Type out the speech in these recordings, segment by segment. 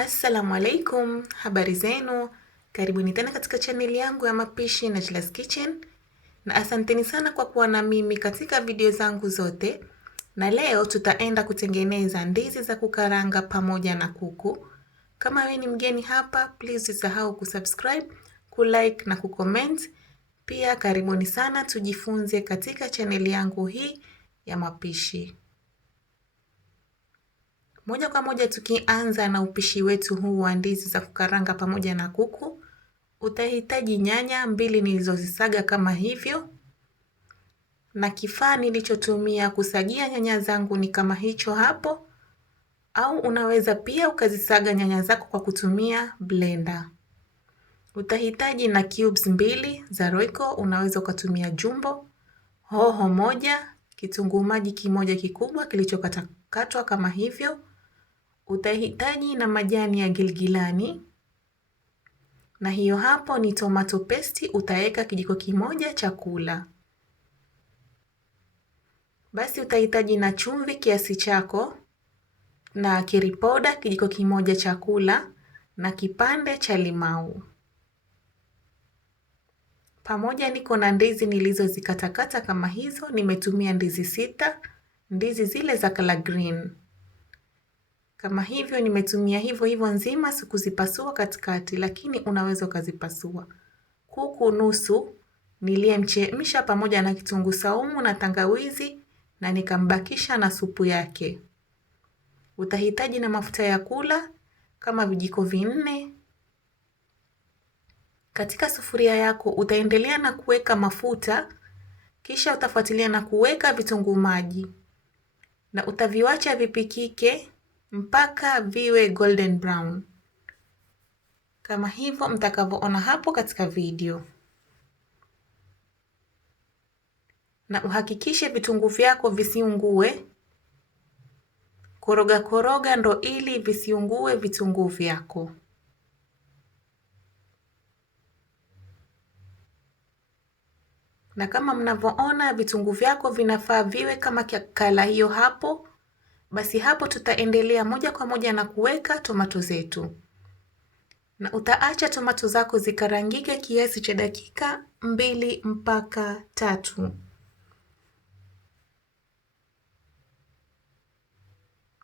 Assalamu alaikum, habari zenu. Karibuni tena katika chaneli yangu ya mapishi Najla's Kitchen, na asanteni sana kwa kuwa na mimi katika video zangu zote. Na leo tutaenda kutengeneza ndizi za kukaranga pamoja na kuku. Kama wewe ni mgeni hapa, please usisahau kusubscribe, kulike na kucomment. Pia karibuni sana tujifunze katika chaneli yangu hii ya mapishi. Moja kwa moja tukianza na upishi wetu huu wa ndizi za kukaranga pamoja na kuku. Utahitaji nyanya 2 nilizozisaga kama hivyo. Na kifaa nilichotumia kusagia nyanya zangu ni kama hicho hapo. Au unaweza pia ukazisaga nyanya zako kwa kutumia blender. Utahitaji na cubes 2 za Royco, unaweza ukatumia jumbo. Hoho 1, kitunguu maji kimoja kikubwa kilichokatwa kama hivyo. Utahitaji na majani ya giligilani, na hiyo hapo ni tomato paste, utaweka kijiko kimoja cha kula. Basi utahitaji na chumvi kiasi chako, na curry powder kijiko kimoja cha kula, na kipande cha limau. Pamoja niko na ndizi nilizozikatakata kama hizo, nimetumia ndizi 6, ndizi zile za color green. Kama hivyo nimetumia hivyo nzima, sikuzipasua katikati, lakini unaweza ukazipasua. Kuku nusu niliyemchemsha pamoja na kitunguu saumu na tangawizi, na nikambakisha na supu yake. Utahitaji na mafuta ya kula kama vijiko 4. Katika sufuria yako utaendelea na kuweka mafuta, kisha utafuatilia na kuweka vitunguu maji, na utaviwacha vipikike mpaka viwe golden brown, kama hivyo mtakavyoona hapo katika video. Na uhakikishe vitunguu vyako visiungue. Koroga ndo ili visiungue vitunguu vyako. Na kama mnavyoona vitunguu vyako vinafaa viwe kama kala hiyo hapo. Basi hapo tutaendelea moja kwa moja na kuweka tomato zetu. Na utaacha tomato zako zikarangike kiasi cha dakika 2 mpaka 3.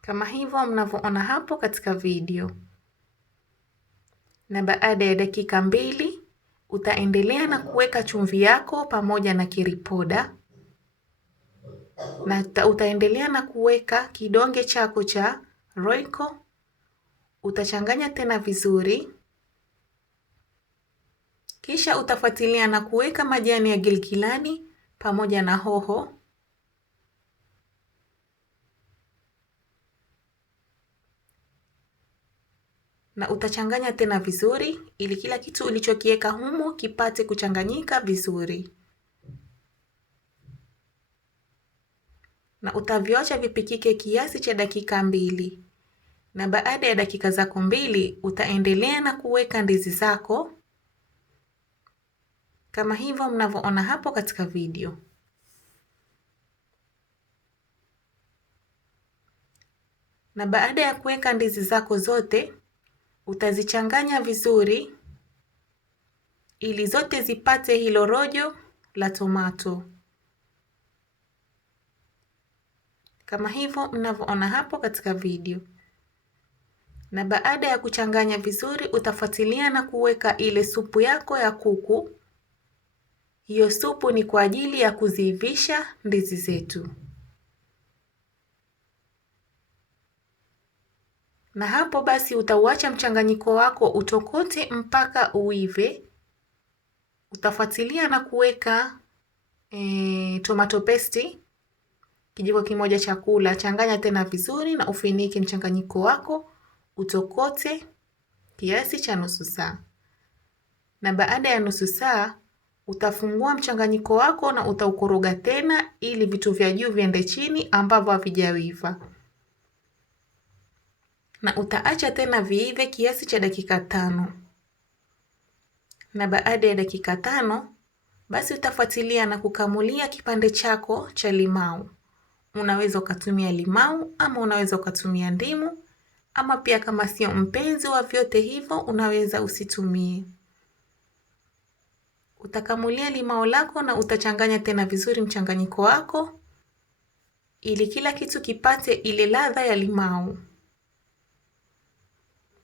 Kama hivyo mnavyoona hapo katika video. Na baada ya dakika 2 utaendelea na kuweka chumvi yako pamoja na curry powder. Na utaendelea na kuweka kidonge chako cha Royco. Utachanganya tena vizuri. Kisha utafuatilia na kuweka majani ya giligilani pamoja na hoho. Na utachanganya tena vizuri ili kila kitu ulichokiweka humo kipate kuchanganyika vizuri. Na utaviacha vipikike kiasi cha dakika 2. Na baada ya dakika zako 2 utaendelea na kuweka ndizi zako kama hivyo mnavyoona hapo katika video. Na baada ya kuweka ndizi zako zote utazichanganya vizuri ili zote zipate hilo rojo la tomato, kama hivyo mnavyoona hapo katika video. Na baada ya kuchanganya vizuri utafuatilia na kuweka ile supu yako ya kuku. Hiyo supu ni kwa ajili ya kuziivisha ndizi zetu. Na hapo basi utauacha mchanganyiko wako utokote mpaka uive. Utafuatilia na kuweka tomato paste kijiko kimoja cha kula. Changanya tena vizuri na ufinike mchanganyiko wako utokote kiasi cha nusu saa. Na baada ya nusu saa utafungua mchanganyiko wako na utaukoroga tena ili vitu vya juu viende chini ambavyo havijaiva. Na utaacha tena viive kiasi cha dakika 5. Na baada ya dakika 5 basi utafuatilia na kukamulia kipande chako cha limau. Unaweza ukatumia limau ama unaweza ukatumia ndimu ama pia kama sio mpenzi wa vyote hivyo unaweza usitumie. Utakamulia limao lako na utachanganya tena vizuri mchanganyiko wako ili kila kitu kipate ile ladha ya limao.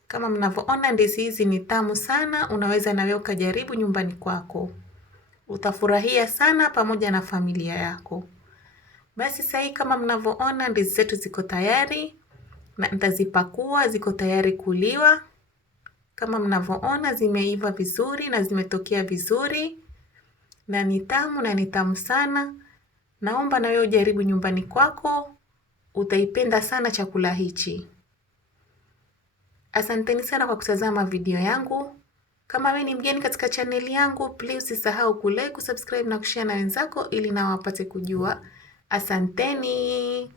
Kama mnavyoona ndizi hizi ni tamu sana, unaweza na wewe ukajaribu nyumbani kwako. Utafurahia sana pamoja na familia yako. Basi sasa kama mnavyoona ndizi zetu ziko tayari na nitazipakua, ziko tayari kuliwa. Kama mnavyoona zimeiva vizuri na zimetokea vizuri na ni tamu sana. Naomba na wewe ujaribu nyumbani kwako, utaipenda sana chakula hichi. Asanteni sana kwa kutazama video yangu. Kama wewe ni mgeni katika chaneli yangu, please usisahau kulike, kusubscribe na kushare na wenzako ili nao wapate kujua. Asanteni.